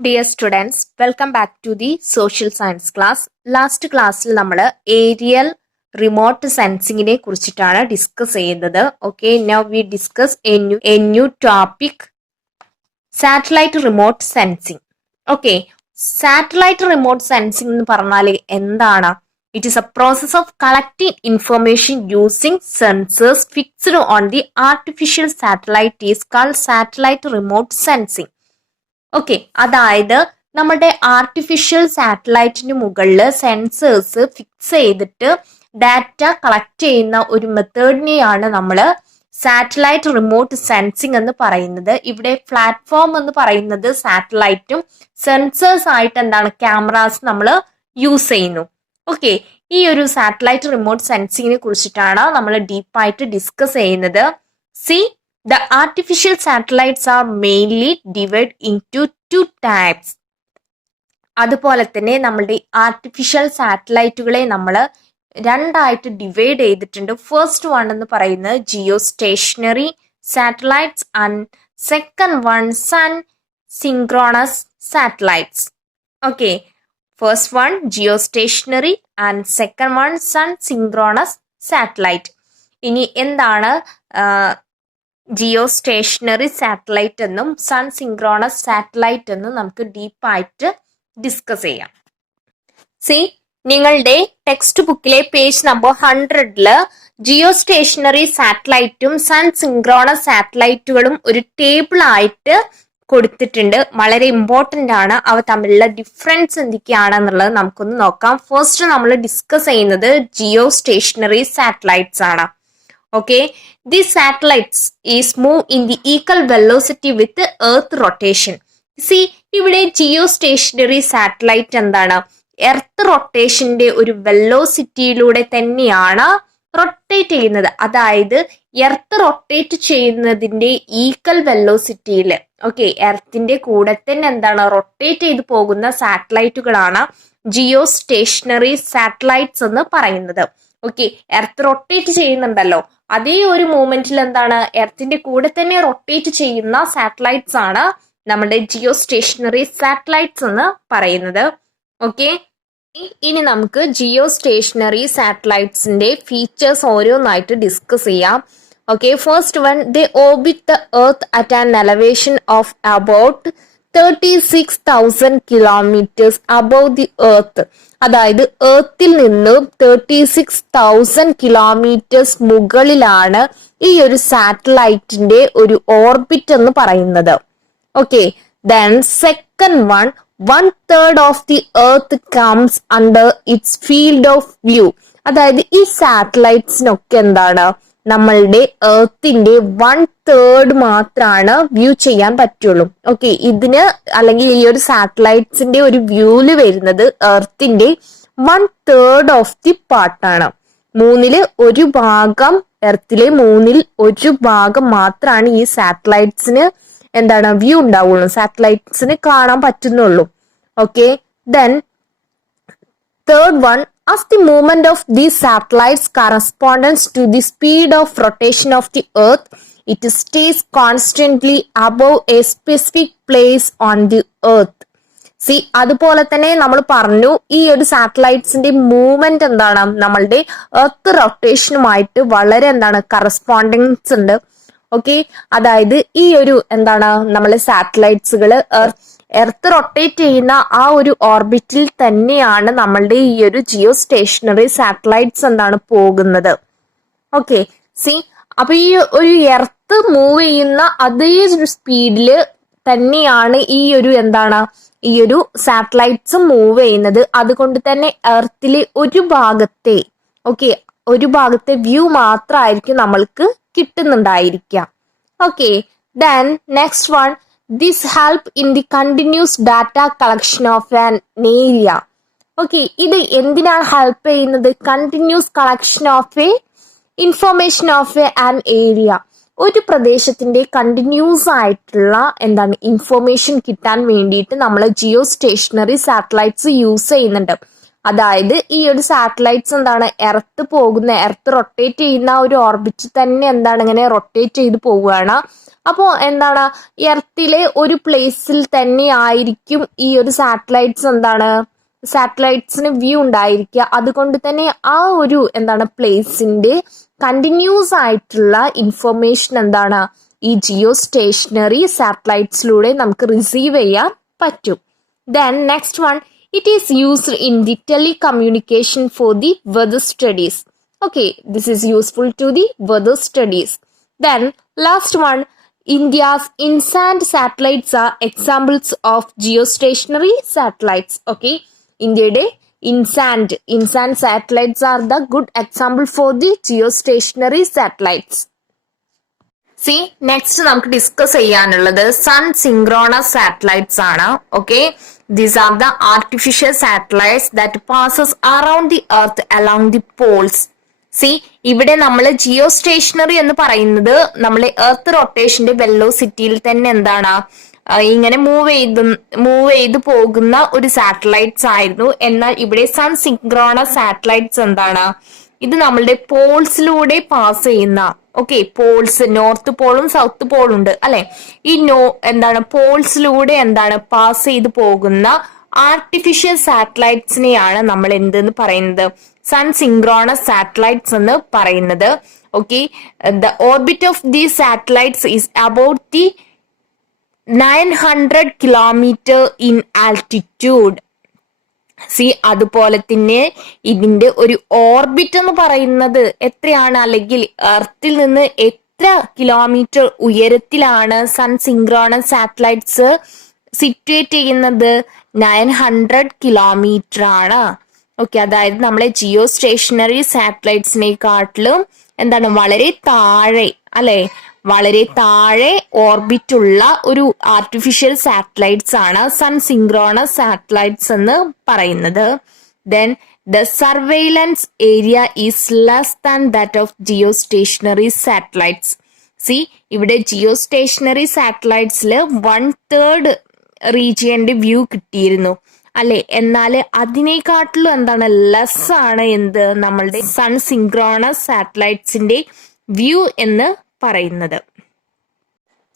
Dear students, welcome back to the social science class. Last ക്ലാസ്സിൽ നമ്മൾ aerial remote സെൻസിങ്ങിനെ കുറിച്ചിട്ടാണ് discuss ചെയ്യുന്നത്. Okay, now we discuss A new topic, satellite remote sensing. Okay, satellite remote sensing എന്ന് പറഞ്ഞാൽ എന്താണ്? It is A process of collecting information using sensors fixed on the artificial satellite is called satellite remote sensing. Okay, അതായത് നമ്മുടെ artificial സാറ്റലൈറ്റിന് മുകളിൽ sensors fix ചെയ്തിട്ട് data collect ചെയ്യുന്ന ഒരു മെത്തേഡിനെയാണ് നമ്മൾ സാറ്റലൈറ്റ് റിമോട്ട് സെൻസിങ് എന്ന് പറയുന്നത്. ഇവിടെ പ്ലാറ്റ്ഫോം എന്ന് പറയുന്നത് സാറ്റലൈറ്റും സെൻസേഴ്സ് ആയിട്ട് എന്താണ് ക്യാമറാസ് നമ്മൾ യൂസ് ചെയ്യുന്നു. ഓക്കെ, ഈ ഒരു സാറ്റലൈറ്റ് റിമോട്ട് സെൻസിങ്ങിനെ കുറിച്ചിട്ടാണ് നമ്മൾ ഡീപ്പായിട്ട് ഡിസ്കസ് ചെയ്യുന്നത്. C, the artificial satellites are mainly divided into two types. അതുപോലെ തന്നെ നമ്മളുടെ ആർട്ടിഫിഷ്യൽ സാറ്റലൈറ്റുകളെ നമ്മൾ രണ്ടായിട്ട് ഡിവൈഡ് ചെയ്തിട്ടുണ്ട്. ഫസ്റ്റ് വൺ എന്ന് പറയുന്നത് geostationary satellites and second one sun synchronous satellites. Okay, first one geostationary and second one sun synchronous satellite. ഇനി എന്താണ് ജിയോ സ്റ്റേഷനറി സാറ്റലൈറ്റ് എന്നും സൺ സിങ്ക്രോണസ് സാറ്റലൈറ്റ് എന്നും നമുക്ക് ഡീപ്പായിട്ട് ഡിസ്കസ് ചെയ്യാം. സി, നിങ്ങളുടെ ടെക്സ്റ്റ് ബുക്കിലെ പേജ് നമ്പർ 100 ജിയോ സ്റ്റേഷനറി സാറ്റലൈറ്റും സൺ സിങ്ക്രോണസ് സാറ്റലൈറ്റുകളും ഒരു ടേബിൾ ആയിട്ട് കൊടുത്തിട്ടുണ്ട്. വളരെ ഇമ്പോർട്ടൻ്റ് ആണ്. അവ തമ്മിലുള്ള ഡിഫറൻസ് എന്തൊക്കെയാണെന്നുള്ളത് നമുക്കൊന്ന് നോക്കാം. ഫസ്റ്റ് നമ്മൾ ഡിസ്കസ് ചെയ്യുന്നത് ജിയോ സ്റ്റേഷനറി സാറ്റലൈറ്റ്സ് ആണ്. Okay, these satellites is move in the equal velocity with the earth rotation. See, ഇവിടെ ജിയോ സ്റ്റേഷനറി സാറ്റലൈറ്റ് എന്താണ്? എർത്ത് റൊട്ടേഷന്റെ ഒരു വെലോസിറ്റിയിലൂടെ തന്നെയാണ് റൊട്ടേറ്റ് ചെയ്യുന്നത്. അതായത് എർത്ത് റൊട്ടേറ്റ് ചെയ്യുന്നതിന്റെ ഈക്വൽ വെലോസിറ്റിയിൽ, ഓക്കെ, എർത്തിന്റെ കൂടെ തന്നെ എന്താണ് റൊട്ടേറ്റ് ചെയ്ത് പോകുന്ന സാറ്റലൈറ്റുകളാണ് ജിയോ സ്റ്റേഷനറി സാറ്റലൈറ്റ്സ് എന്ന് പറയുന്നത്. ഓക്കെ, എർത്ത് റൊട്ടേറ്റ് ചെയ്യുന്നുണ്ടല്ലോ, അതേ ഒരു മൂവ്മെന്റിൽ എന്താണ് എർത്തിന്റെ കൂടെ തന്നെ റൊട്ടേറ്റ് ചെയ്യുന്ന സാറ്റലൈറ്റ്സ് ആണ് നമ്മുടെ ജിയോ സ്റ്റേഷനറി സാറ്റലൈറ്റ്സ് എന്ന് പറയുന്നത്. ഓക്കെ, ഇനി നമുക്ക് ജിയോ സ്റ്റേഷനറി സാറ്റലൈറ്റ്സിന്റെ ഫീച്ചേഴ്സ് ഓരോന്നായിട്ട് ഡിസ്കസ് ചെയ്യാം. Okay, first one, they orbit the earth at an elevation of about 36,000 kilometres above the earth. അതായത് എർത്തിൽ നിന്ന് 36,000 കിലോമീറ്റേഴ്സ് മുകളിലാണ് ഈ ഒരു സാറ്റലൈറ്റിന്റെ ഒരു ഓർബിറ്റ് എന്ന് പറയുന്നത്. Okay, then second one, 1/3 of the earth comes under it's field of view. അതായത് ഈ സാറ്റലൈറ്റ്സിനൊക്കെ എന്താണ് നമ്മളുടെ എർത്തിന്റെ 1/3 മാത്രമാണ് വ്യൂ ചെയ്യാൻ പറ്റുള്ളൂ. ഓക്കെ, ഇതിന് അല്ലെങ്കിൽ ഈ ഒരു സാറ്റലൈറ്റ്സിന്റെ ഒരു വ്യൂല് വരുന്നത് എർത്തിന്റെ 1/3 ഓഫ് ദി പാർട്ടാണ്. 1/3 ഭാഗം, എർത്തിലെ 1/3 ഭാഗം മാത്രമാണ് ഈ സാറ്റലൈറ്റ്സിന് എന്താണ് വ്യൂ ഉണ്ടാവുള്ളൂ, സാറ്റലൈറ്റ്സിന് കാണാൻ പറ്റുന്നുള്ളൂ. Okay, then third one, as the movement of these satellites corresponds to the speed of rotation of the earth, it stays constantly above a specific place on the earth. C, അതുപോലെ തന്നെ നമ്മൾ പറഞ്ഞു ഈ ഒരു സാറ്റലൈറ്റ്സിന്റെ മൂവ്മെന്റ് എന്താണ് നമ്മളുടെ earth റൊട്ടേഷനുമായിട്ട് വളരെ എന്താണ് കറസ്പോണ്ടിങ്സ് ഉണ്ട്. ഓക്കെ, അതായത് ഈ ഒരു എന്താണ് നമ്മളെ സാറ്റലൈറ്റ്സുകൾ എർത്ത് റൊട്ടേറ്റ് ചെയ്യുന്ന ആ ഒരു ഓർബിറ്റിൽ തന്നെയാണ് നമ്മളുടെ ഈ ഒരു ജിയോ സ്റ്റേഷനറി സാറ്റലൈറ്റ്സ് എന്താണ് പോകുന്നത്. ഓക്കെ, സി, അപ്പൊ ഈ ഒരു എർത്ത് മൂവ് ചെയ്യുന്ന അതേ ഒരു സ്പീഡില് തന്നെയാണ് ഈ ഒരു എന്താണ് ഈ ഒരു സാറ്റലൈറ്റ്സ് മൂവ് ചെയ്യുന്നത്. അതുകൊണ്ട് തന്നെ എർത്തിലെ ഒരു ഭാഗത്തെ വ്യൂ മാത്രമായിരിക്കും നമ്മൾക്ക് കിട്ടുന്നുണ്ടായിരിക്കാം. Okay, then next one, this help in the continuous data collection of an area. Okay, ഇത് എന്തിനാണ് ഹെൽപ്പ് ചെയ്യുന്നത്? Continuous collection of A information of an area. ഒരു പ്രദേശത്തിന്റെ കണ്ടിന്യൂസ് ആയിട്ടുള്ള എന്താണ് ഇൻഫർമേഷൻ കിട്ടാൻ വേണ്ടിയിട്ട് നമ്മൾ ജിയോ സ്റ്റേഷനറി സാറ്റലൈറ്റ്സ് യൂസ് ചെയ്യുന്നുണ്ട്. അതായത് ഈ ഒരു സാറ്റലൈറ്റ്സ് എന്താണ് എർത്ത് റൊട്ടേറ്റ് ചെയ്യുന്ന ഒരു ഓർബിറ്റ് തന്നെ എന്താണ് ഇങ്ങനെ റൊട്ടേറ്റ് ചെയ്ത് പോവുകയാണ്. അപ്പോൾ എന്താണ് എർത്തിലെ ഒരു പ്ലേസിൽ തന്നെ ആയിരിക്കും ഈ ഒരു സാറ്റലൈറ്റ്സിന് വ്യൂ ഉണ്ടായിരിക്കുക. അതുകൊണ്ട് തന്നെ ആ ഒരു പ്ലേസിന്റെ കണ്ടിന്യൂസ് ആയിട്ടുള്ള ഇൻഫർമേഷൻ ഈ ജിയോ സ്റ്റേഷനറി സാറ്റലൈറ്റ്സിലൂടെ നമുക്ക് റിസീവ് ചെയ്യാൻ പറ്റും. Then next one, it is used in the telecommunication for the weather studies. Okay, this is useful to the weather studies. Then last one, India's INSAT satellites are examples of geostationary satellites. Okay, India's INSAT satellites are the good example for the geostationary satellites. See, next നമുക്ക് discuss ചെയ്യാനുള്ളത് sun synchronous satellites ആണ്. Okay, these are the artificial satellites that passes around the earth along the Paul's. C, ഇവിടെ നമ്മൾ Jio stationery എന്ന് പറയുന്നത് നമ്മൾ earth റൊട്ടേഷന്റെ വെലോസിറ്റിയിൽ തന്നെ ഇങ്ങനെ മൂവ് ചെയ്ത് പോകുന്ന ഒരു സാറ്റലൈറ്റ്സ് ആയിരുന്നു. എന്നാൽ ഇവിടെ സൺ സിങ്ക്രോണസ് സാറ്റലൈറ്റ്സ് ഇത് നമ്മളുടെ പോൾസിലൂടെ പാസ് ചെയ്യുന്ന, ഓക്കെ, പോൾസ് നോർത്ത് പോളും സൗത്ത് പോളും ഉണ്ട് അല്ലെ, ഈ പോൾസിലൂടെ പാസ് ചെയ്ത് പോകുന്ന ആർട്ടിഫിഷ്യൽ സാറ്റലൈറ്റ്സിനെയാണ് നമ്മൾ എന്തെന്ന് പറയുന്നത്, സൺ സിങ്ക്രോണസ് സാറ്റലൈറ്റ്സ് എന്ന് പറയുന്നത്. Okay, the orbit of these satellites is about the 900 kilometre in altitude. C, അതുപോലെ തന്നെ ഇതിന്റെ ഒരു ഓർബിറ്റ് എന്ന് പറയുന്നത് എത്രയാണ്, അല്ലെങ്കിൽ എർത്തിൽ നിന്ന് എത്ര കിലോമീറ്റർ ഉയരത്തിലാണ് സൺ സിങ്ക്രോണസ് സാറ്റലൈറ്റ്സ് സിറ്റുവേറ്റ് ചെയ്യുന്നത്? 900 കിലോമീറ്റർ ആണ്. ഓക്കെ, അതായത് നമ്മളെ ജിയോ സ്റ്റേഷനറി സാറ്റലൈറ്റ്സിനെക്കാട്ടിലും വളരെ താഴെ അല്ലെ, വളരെ താഴെ ഓർബിറ്റ് ഉള്ള ഒരു ആർട്ടിഫിഷ്യൽ സാറ്റലൈറ്റ്സ് ആണ് സൺ സിങ്ക്രോണസ് സാറ്റലൈറ്റ്സ് എന്ന് പറയുന്നത്. Then the surveillance area is less than that of geostationary satellites. See, ഇവിടെ ജിയോ സ്റ്റേഷനറി സാറ്റലൈറ്റ്സിൽ 1/3 റീജിയന്റെ വ്യൂ കിട്ടിയിരുന്നു അല്ലെ, എന്നാൽ അതിനെക്കാട്ടിലും ലെസ് ആണ് നമ്മളുടെ സൺ സിങ്ക്രോണസ് സാറ്റലൈറ്റ്സിന്റെ വ്യൂ എന്ന് പറയുന്നത്.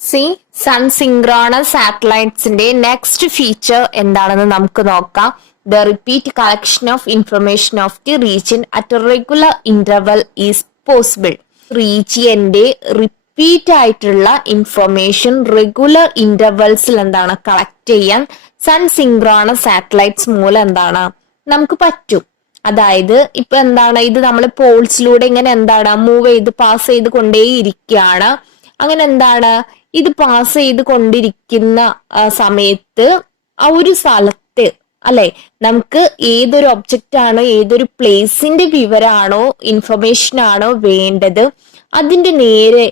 സി, സൺ സിങ്ക്രോണസ് സാറ്റലൈറ്റ്സിന്റെ നെക്സ്റ്റ് ഫീച്ചർ എന്താണെന്ന് നമുക്ക് നോക്കാം. The repeat collection of information of the region at regular interval is possible. റീജിയന്റെ റിപ്പീറ്റ് ആയിട്ടുള്ള ഇൻഫർമേഷൻ റെഗുലർ ഇന്റർവൽസിൽ കളക്ട് ചെയ്യാൻ സൺ സിങ്ക്രോണസ് സാറ്റലൈറ്റ്സ് മൂലം നമുക്ക് പറ്റും. അതായത് ഇപ്പൊ ഇത് നമ്മൾ പോൾസിലൂടെ ഇങ്ങനെ മൂവ് ചെയ്ത് പാസ് ചെയ്ത് കൊണ്ടേയിരിക്കുകയാണ്. അങ്ങനെ ഇത് പാസ് ചെയ്ത് കൊണ്ടിരിക്കുന്ന സമയത്ത് ആ ഒരു സ്ഥലത്ത് അല്ലെ, നമുക്ക് ഏതൊരു ഒബ്ജക്റ്റ് ആണോ ഏതൊരു പ്ലേസിന്റെ വിവരാണോ ഇൻഫർമേഷൻ ആണോ വേണ്ടത്, അതിന്റെ നേരെ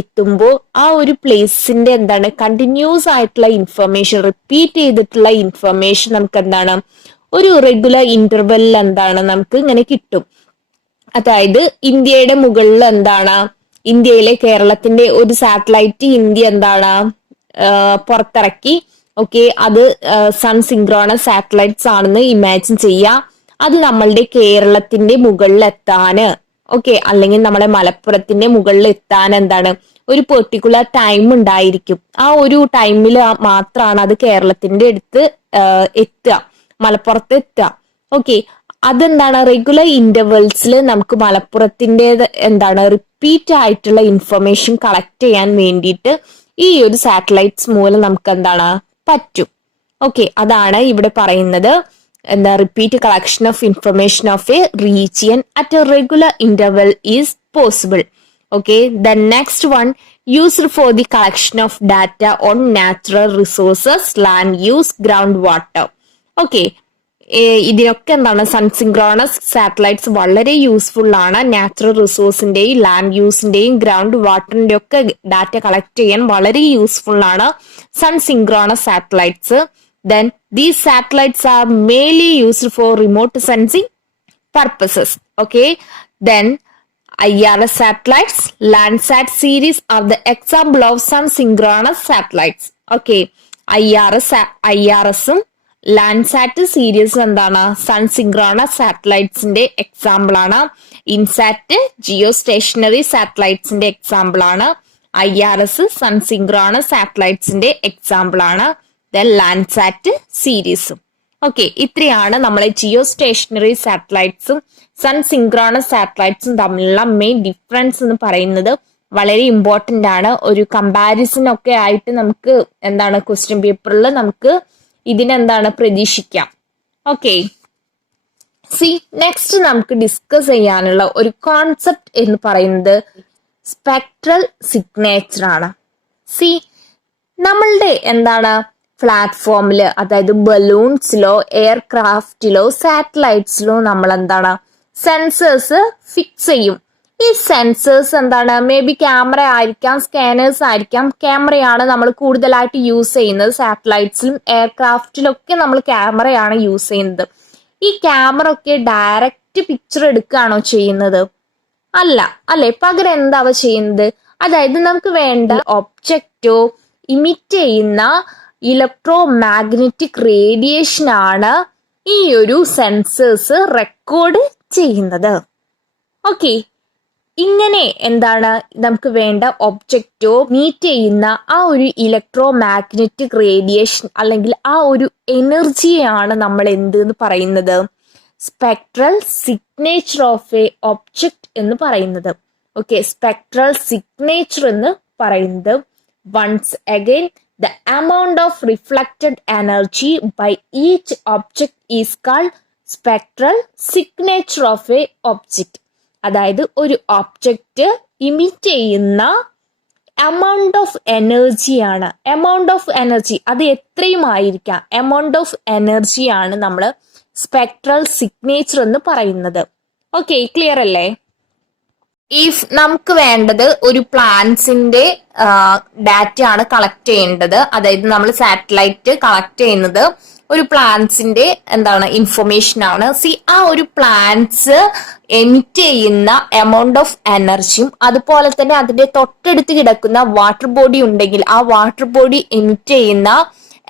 എത്തുമ്പോൾ ആ ഒരു പ്ലേസിന്റെ കണ്ടിന്യൂസ് ആയിട്ടുള്ള ഇൻഫർമേഷൻ, റിപ്പീറ്റ് ചെയ്തിട്ടുള്ള ഇൻഫർമേഷൻ നമുക്ക് ഒരു റെഗുലർ ഇന്റർവെല്ലിൽ നമുക്ക് ഇങ്ങനെ കിട്ടും. അതായത് ഇന്ത്യയുടെ മുകളിൽ ഇന്ത്യയിലെ കേരളത്തിന്റെ ഒരു സാറ്റലൈറ്റ് ഇന്ത്യ പുറത്തിറക്കി. ഓക്കെ, അത് സൺ സിങ്ക്രോണസ് സാറ്റലൈറ്റ്സ് ആണെന്ന് ഇമാജിൻ ചെയ്യാം. അത് നമ്മളുടെ കേരളത്തിന്റെ മുകളിൽ എത്താന്, ഓക്കെ, അല്ലെങ്കിൽ നമ്മളെ മലപ്പുറത്തിന്റെ മുകളിൽ എത്താൻ ഒരു പെർട്ടിക്കുലർ ടൈം ഉണ്ടായിരിക്കും. ആ ഒരു ടൈമിൽ മാത്രമാണ് അത് കേരളത്തിന്റെ അടുത്ത് എത്തുക, മലപ്പുറത്ത് എത്തുക. ഓക്കെ, റെഗുലർ ഇന്റർവെൽസിൽ നമുക്ക് മലപ്പുറത്തിൻ്റെത് റിപ്പീറ്റ് ആയിട്ടുള്ള ഇൻഫർമേഷൻ കളക്ട് ചെയ്യാൻ വേണ്ടിയിട്ട് ഈ ഒരു സാറ്റലൈറ്റ്സ് മൂലം നമുക്ക് പറ്റും. ഓക്കെ, അതാണ് ഇവിടെ പറയുന്നത്. Repeat collection of information of a region at a regular interval is possible. Okay, the next one, used for the collection of data on natural resources, land use, ground water. Okay, ഇതിനൊക്കെ sun synchronous satellites വളരെ useful ആണ്. Natural റിസോഴ്സിന്റെയും land യൂസിന്റെയും ground വാട്ടറിന്റെ ഒക്കെ data collect ചെയ്യാൻ വളരെ useful ആണ് sun synchronous satellites. Then these satellites are mainly used for remote sensing purposes. Okay, then IRS satellites, Landsat series are the example of sun synchronous satellites. Okay, IRS ഉം Landsat series എന്താണ്? Sun synchronous സാറ്റലൈറ്റ്സിന്റെ example ആണ്. INSAT Jio stationery സാറ്റലൈറ്റ്സിന്റെ example ആണ്. IRS sun synchronous സാറ്റലൈറ്റ്സിന്റെ example ആണ്. Landsat സീരീസും. Okay, ഇത്രയാണ് നമ്മളെ Jio stationery സാറ്റലൈറ്റ്സും sun synchronous സാറ്റലൈറ്റ്സും തമ്മിലുള്ള main difference എന്ന് പറയുന്നത് വളരെ ഇമ്പോർട്ടന്റ് ആണ്. ഒരു കമ്പാരിസൺ ഒക്കെ ആയിട്ട് നമുക്ക് എന്താണ് ക്വസ്റ്റ്യൻ പേപ്പറിൽ നമുക്ക് ഇതിനെന്താണ് പ്രതീക്ഷിക്കാം. ഓക്കെ, നെക്സ്റ്റ് നമുക്ക് ഡിസ്കസ് ചെയ്യാനുള്ള ഒരു കോൺസെപ്റ്റ് എന്ന് പറയുന്നത് സ്പെക്ട്രൽ സിഗ്നേച്ചർ ആണ്. നമ്മളുടെ എന്താണ് പ്ലാറ്റ്ഫോമിൽ, അതായത് ബലൂൺസിലോ എയർക്രാഫ്റ്റിലോ സാറ്റലൈറ്റ്സിലോ നമ്മൾ എന്താണ് സെൻസേഴ്സ് ഫിക്സ് ചെയ്യും. ഈ സെൻസേഴ്സ് എന്താണ് മേ ബി ക്യാമറ ആയിരിക്കാം, സ്കാനേഴ്സ് ആയിരിക്കാം. ക്യാമറയാണ് നമ്മൾ കൂടുതലായിട്ട് യൂസ് ചെയ്യുന്നത്. സാറ്റലൈറ്റ്സിലും എയർക്രാഫ്റ്റിലും ഒക്കെ നമ്മൾ ക്യാമറയാണ് യൂസ് ചെയ്യുന്നത്. ഈ ക്യാമറ ഒക്കെ ഡയറക്റ്റ് പിക്ചർ എടുക്കുകയാണോ ചെയ്യുന്നത്? അല്ലെ, പകരം എന്താവ ചെയ്യുന്നത്? അതായത് നമുക്ക് വേണ്ട ഒബ്ജക്റ്റോ ഇമിറ്റ് ചെയ്യുന്ന ഇലക്ട്രോ മാഗ്നറ്റിക് റേഡിയേഷൻ ആണ് ഈ ഒരു സെൻസേഴ്സ് റെക്കോർഡ് ചെയ്യുന്നത്. ഓക്കെ, ഇങ്ങനെ എന്താണ് നമുക്ക് വേണ്ട ഒബ്ജക്റ്റോ മീറ്റ് ചെയ്യുന്ന ആ ഒരു ഇലക്ട്രോ മാഗ്നറ്റിക് റേഡിയേഷൻ അല്ലെങ്കിൽ ആ ഒരു എനർജിയാണ് നമ്മൾ എന്തെന്ന് പറയുന്നത്? Spectral signature of a object എന്ന് പറയുന്നത്. ഓക്കെ, സ്പെക്ട്രൽ സിഗ്നേച്ചർ എന്ന് പറയുന്നത് once again the amount of reflected energy by each object is called spectral signature of a object. അതായത് ഒരു ഒബ്ജക്റ്റ് ഇമിറ്റ് ചെയ്യുന്ന എമൗണ്ട് ഓഫ് എനർജിയാണ്. എമൗണ്ട് ഓഫ് എനർജി അത് എത്രയും ആയിരിക്കാം. എമൗണ്ട് ഓഫ് എനർജിയാണ് നമ്മൾ സ്പെക്ട്രൽ സിഗ്നേച്ചർ എന്ന് പറയുന്നത്. ഓക്കെ, ക്ലിയർ അല്ലേ? നമുക്ക് വേണ്ടത് ഒരു പ്ലാന്റ്സിന്റെ ഡാറ്റ ആണ് കളക്ട് ചെയ്യേണ്ടത്. അതായത് നമ്മൾ സാറ്റലൈറ്റ് കളക്ട് ചെയ്യുന്നത് ഒരു പ്ലാന്റ്സിന്റെ എന്താണ് ഇൻഫർമേഷൻ ആണ്. ആ ഒരു പ്ലാന്റ്സ് എമിറ്റ് ചെയ്യുന്ന എമൗണ്ട് ഓഫ് എനർജിയും അതുപോലെ തന്നെ അതിന്റെ തൊട്ടടുത്ത് കിടക്കുന്ന വാട്ടർ ബോഡി ഉണ്ടെങ്കിൽ ആ വാട്ടർ ബോഡി എമിറ്റ് ചെയ്യുന്ന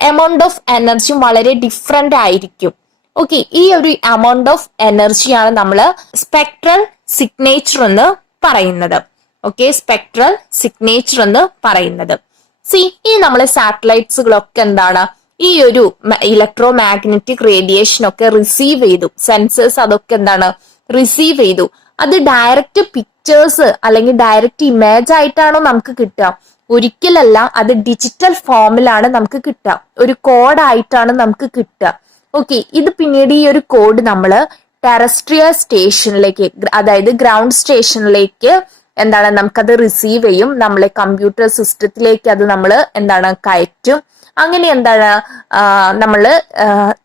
എമൗണ്ട് ഓഫ് എനർജിയും വളരെ ഡിഫറെന്റ് ആയിരിക്കും. ഓക്കെ, ഈ ഒരു എമൗണ്ട് ഓഫ് എനർജിയാണ് നമ്മൾ സ്പെക്ട്രൽ സിഗ്നേച്ചർ എന്ന് പറയുന്നത്. ഓക്കെ, സ്പെക്ട്രൽ സിഗ്നേച്ചർ എന്ന് പറയുന്നത്. ഈ നമ്മളെ സാറ്റലൈറ്റ്സുകളൊക്കെ എന്താണ് ഈ ഒരു ഇലക്ട്രോ മാഗ്നറ്റിക് റേഡിയേഷൻ ഒക്കെ റിസീവ് ചെയ്തു. സെൻസേഴ്സ് അതൊക്കെ എന്താണ് റിസീവ് ചെയ്തു. അത് ഡയറക്റ്റ് പിക്ചേഴ്സ് അല്ലെങ്കിൽ ഡയറക്റ്റ് ഇമേജ് ആയിട്ടാണോ നമുക്ക് കിട്ടുക? ഒരിക്കലല്ല, അത് ഡിജിറ്റൽ ഫോമിലാണ് നമുക്ക് കിട്ടുക. ഒരു കോഡ് ആയിട്ടാണ് നമുക്ക് കിട്ടുക. ഓക്കെ, ഇത് പിന്നീട് ഈ ഒരു കോഡ് നമ്മൾ ടെറസ്ട്രിയൽ സ്റ്റേഷനിലേക്ക്, അതായത് ഗ്രൗണ്ട് സ്റ്റേഷനിലേക്ക് എന്താണ് നമുക്കത് റിസീവ് ചെയ്യും. നമ്മളെ കമ്പ്യൂട്ടർ സിസ്റ്റത്തിലേക്ക് അത് നമ്മൾ എന്താണ് കയറ്റും. അങ്ങനെ എന്താണ് നമ്മൾ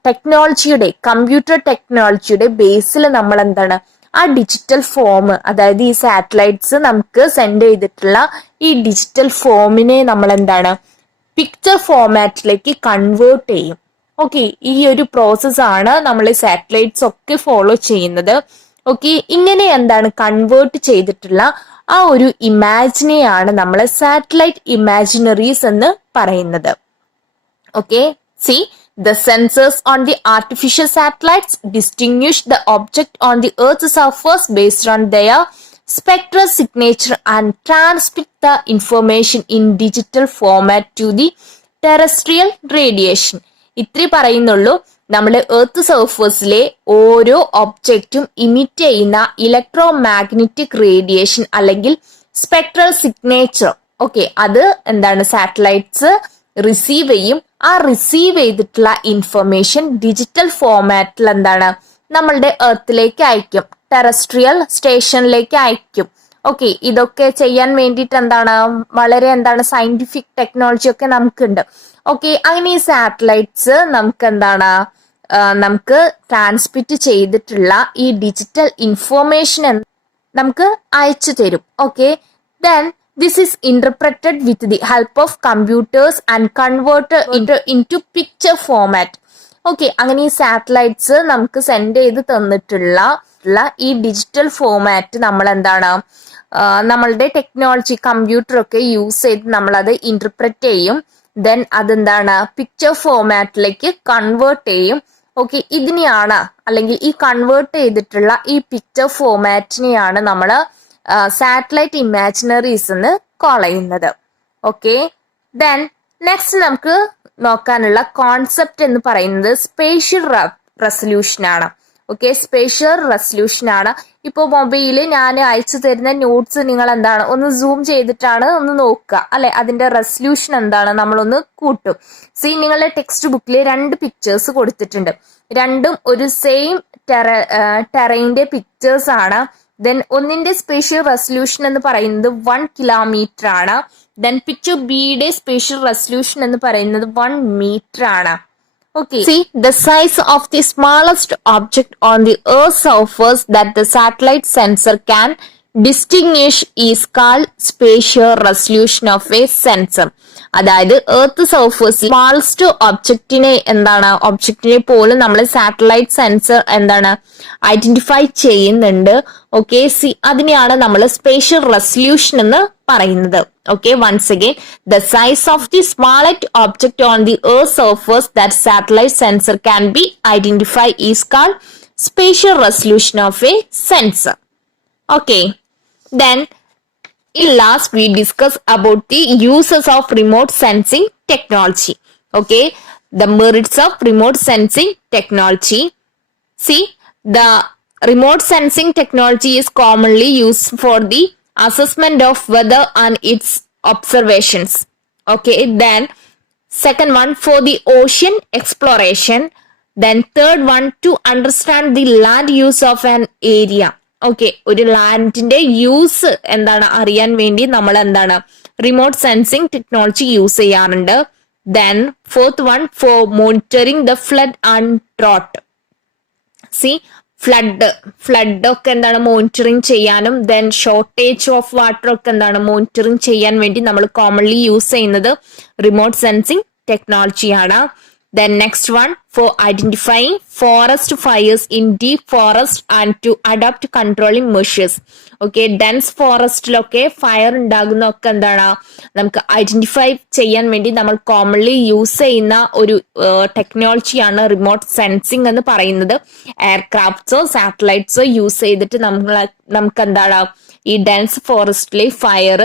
ടെക്നോളജിയുടെ കമ്പ്യൂട്ടർ ടെക്നോളജിയുടെ ബേസിൽ നമ്മൾ എന്താണ് ആ ഡിജിറ്റൽ ഫോം, അതായത് ഈ സാറ്റലൈറ്റ്സ് നമുക്ക് സെൻഡ് ചെയ്തിട്ടുള്ള ഈ ഡിജിറ്റൽ ഫോമിനെ നമ്മൾ എന്താണ് പിക്ചർ ഫോമാറ്റിലേക്ക് കൺവേർട്ട് ചെയ്യും. ഓക്കെ, ഈ ഒരു പ്രോസസ് ആണ് നമ്മൾ സാറ്റലൈറ്റ്സ് ഒക്കെ ഫോളോ ചെയ്യുന്നത്. ഓക്കെ, ഇങ്ങനെ എന്താണ് കൺവേർട്ട് ചെയ്തിട്ടുള്ള ആ ഒരു ഇമാജിനെയാണ് നമ്മൾ സാറ്റലൈറ്റ് ഇമാജിനറീസ് എന്ന് പറയുന്നത്. Okay, the sensors on the artificial satellites distinguish the object on the Earth's surface based on their spectral signature and transmit the information in digital format to the terrestrial radiation. ഇത്രേ പറയുന്നുള്ളൂ. നമ്മുടെ earth സർഫേസിലെ ഓരോ ഒബ്ജക്റ്റും emit ചെയ്യുന്ന electro magnetic radiation അല്ലെങ്കിൽ spectral signature. Okay, അത് എന്താണ് satellites receive ചെയ്യും. ആ റിസീവ് ചെയ്തിട്ടുള്ള ഇൻഫർമേഷൻ ഡിജിറ്റൽ ഫോമാറ്റിൽ എന്താണ് നമ്മളുടെ എർത്തിലേക്ക് അയക്കും, ടെറസ്ട്രിയൽ സ്റ്റേഷനിലേക്ക് അയക്കും. ഓക്കെ, ഇതൊക്കെ ചെയ്യാൻ വേണ്ടിയിട്ട് എന്താണ് വളരെ എന്താണ് സയന്റിഫിക് ടെക്നോളജി ഒക്കെ നമുക്കുണ്ട്. ഓക്കെ, അങ്ങനെ ഈ സാറ്റലൈറ്റ്സ് നമുക്ക് എന്താണ് നമുക്ക് ട്രാൻസ്മിറ്റ് ചെയ്തിട്ടുള്ള ഈ ഡിജിറ്റൽ ഇൻഫോർമേഷൻ നമുക്ക് അയച്ചു തരും. Okay, then this is interpreted with the help of computers and converted into picture format. Okay, അങ്ങനെ ഈ സാറ്റലൈറ്റ്സ് നമുക്ക് സെൻഡ് ചെയ്ത് തന്നിട്ടുള്ള ഈ ഡിജിറ്റൽ ഫോമാറ്റ് നമ്മൾ എന്താണ് നമ്മളുടെ ടെക്നോളജി കമ്പ്യൂട്ടർ ഒക്കെ യൂസ് ചെയ്ത് നമ്മളത് ഇന്റർപ്രറ്റ് ചെയ്യും. ദെൻ അതെന്താണ് പിക്ചർ ഫോർമാറ്റിലേക്ക് കൺവേർട്ട് ചെയ്യും. ഓക്കെ, ഇതിനെയാണ് അല്ലെങ്കിൽ ഈ കൺവേർട്ട് ചെയ്തിട്ടുള്ള ഈ പിക്ചർ ഫോർമാറ്റിനെയാണ് നമ്മൾ സാറ്റലൈറ്റ് ഇമാജിനറീസ് എന്ന് കോൾ ചെയ്യുന്നത്. ഓക്കെ, ദെൻ നെക്സ്റ്റ് നമുക്ക് നോക്കാനുള്ള കോൺസെപ്റ്റ് എന്ന് പറയുന്നത് സ്പേഷ്യൽ റെസൊല്യൂഷൻ ആണ്. ഓക്കെ, സ്പേഷ്യൽ റെസൊല്യൂഷൻ ആണ്. ഇപ്പോൾ മൊബൈലിൽ ഞാൻ അയച്ചു തരുന്ന നോട്ട്സ് നിങ്ങൾ എന്താണ് ഒന്ന് സൂം ചെയ്തിട്ടാണ് ഒന്ന് നോക്കുക അല്ലെ, അതിന്റെ റെസൊല്യൂഷൻ എന്താണ് നമ്മളൊന്ന് കൂട്ടും. സി, നിങ്ങളുടെ ടെക്സ്റ്റ് ബുക്കിൽ 2 പിക്ചേഴ്സ് കൊടുത്തിട്ടുണ്ട്. രണ്ടും ഒരു സെയിം ടെറൈന്റെ പിക്ചേഴ്സ് ആണ്. ദെൻ ഒന്നിന്റെ സ്പേഷ്യൽ റെസൊല്യൂഷൻ എന്ന് പറയുന്നത് 1 കിലോമീറ്റർ ആണ്. ദെൻ പിക്ചർ ബിയുടെ സ്പേഷ്യൽ റെസൊല്യൂഷൻ എന്ന് പറയുന്നത് 1 മീറ്റർ ആണ്. Okay. See, the size of the smallest object on the Earth's surface that the satellite sensor can distinguish is called spatial resolution of a sensor. അതായത് earth സർഫേസിൽ സ്മാൾസ്റ്റ് ഒബ്ജക്റ്റിനെ പോലും നമ്മൾ satellite sensor identify ചെയ്യുന്നുണ്ട്. Okay, C, അതിനെയാണ് നമ്മൾ spatial resolution എന്ന് പറയുന്നത്. Okay, once again, the size of the smallest object on the Earth's surface that satellite sensor can be identified is called spatial resolution of a sensor. Okay, then in last we discuss about the uses of remote sensing technology. Okay, the merits of remote sensing technology. See, the remote sensing technology is commonly used for the assessment of weather and its observations. Okay, then second one for the ocean exploration. Then third one to understand the land use of an area. Okay, ഒരു ലാൻഡിന്റെ use അറിയാൻ വേണ്ടി നമ്മൾ remote sensing technology use ചെയ്യാറുണ്ട്. Then fourth one for monitoring the flood and drought. See, flood ഒക്കെ monitoring ചെയ്യാനും then shortage of water ഒക്കെ monitoring ചെയ്യാൻ വേണ്ടി നമ്മൾ കോമൺലി യൂസ് ചെയ്യുന്നത് റിമോട്ട് സെൻസിങ് ടെക്നോളജിയാണ്. Then next one for identifying forest fires in deep forest and to adopt controlling measures. Okay, dense ഫോറസ്റ്റിലൊക്കെ fire ഉണ്ടാകുന്നൊക്കെ നമുക്ക് ഐഡന്റിഫൈ ചെയ്യാൻ വേണ്ടി നമ്മൾ കോമൺലി യൂസ് ചെയ്യുന്ന ഒരു ടെക്നോളജിയാണ് റിമോട്ട് സെൻസിങ് എന്ന് പറയുന്നത്. എയർക്രാഫ്റ്റ്സോ സാറ്റലൈറ്റ്സോ യൂസ് ചെയ്തിട്ട് നമുക്ക് ഈ ഡെൻസ് ഫോറസ്റ്റിലെ ഫയർ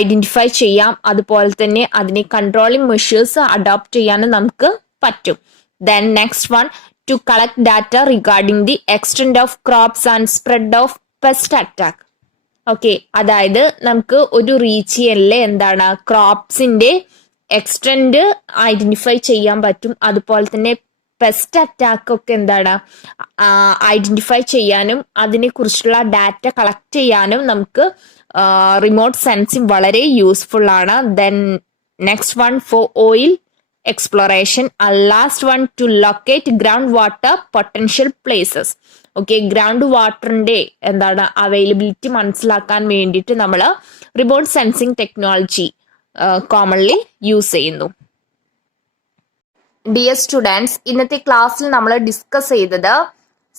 ഐഡന്റിഫൈ ചെയ്യാം. അതുപോലെ തന്നെ അതിനെ കൺട്രോളിങ് മെഷേഴ്സ് അഡോപ്റ്റ് ചെയ്യാനും നമുക്ക് പറ്റും. Then next one two collect data regarding the extent of crops and spread of pest attack. Okay, അതായത് നമുക്ക് ഒരു റീജിയനിലെ ക്രോപ്സിന്റെ എക്സ്റ്റെന്റ് ഐഡന്റിഫൈ ചെയ്യാൻ പറ്റും. അതുപോലെ തന്നെ പെസ്റ്റ് അറ്റാക്ക് ഒക്കെ ഐഡന്റിഫൈ ചെയ്യാനും അതിനെ കുറിച്ചുള്ള ഡാറ്റ കളക്ട് ചെയ്യാനും നമുക്ക് റിമോട്ട് സെൻസിങ് വളരെ യൂസ്ഫുൾ ആണ്. Then next one for oil exploration and last one to locate ground water potential places. Okay, ground വാട്ടറിന്റെ അവൈലബിലിറ്റി മനസ്സിലാക്കാൻ വേണ്ടിയിട്ട് നമ്മൾ remote sensing technology commonly use ചെയ്യുന്നു. ഡിയർ സ്റ്റുഡൻസ്, ഇന്നത്തെ ക്ലാസ്സിൽ നമ്മൾ ഡിസ്കസ് ചെയ്തത്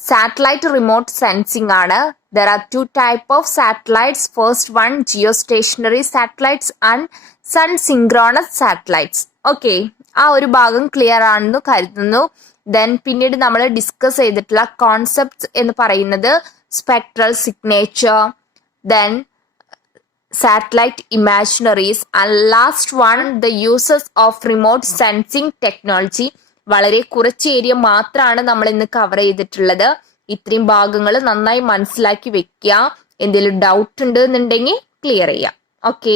സാറ്റലൈറ്റ് റിമോട്ട് സെൻസിങ് ആണ്. There are 2 types of satellites. First one, geostationary satellites and sun synchronous satellites. Okay, ആ ഒരു ഭാഗം ക്ലിയർ ആണെന്ന് കരുതുന്നു. ദെൻ പിന്നീട് നമ്മൾ ഡിസ്കസ് ചെയ്തിട്ടുള്ള കോൺസെപ്റ്റ്സ് എന്ന് പറയുന്നത് spectral signature, then satellite imaginaries and last one the uses of remote sensing technology. വളരെ കുറച്ച് ഏരിയ മാത്രമാണ് നമ്മൾ ഇന്ന് കവർ ചെയ്തിട്ടുള്ളത്. ഇത്രയും ഭാഗങ്ങൾ നന്നായി മനസ്സിലാക്കി വെക്കുക. എന്തെങ്കിലും ഡൗട്ട് ഉണ്ട് എന്നുണ്ടെങ്കിൽ ക്ലിയർ ചെയ്യാം. ഓക്കെ.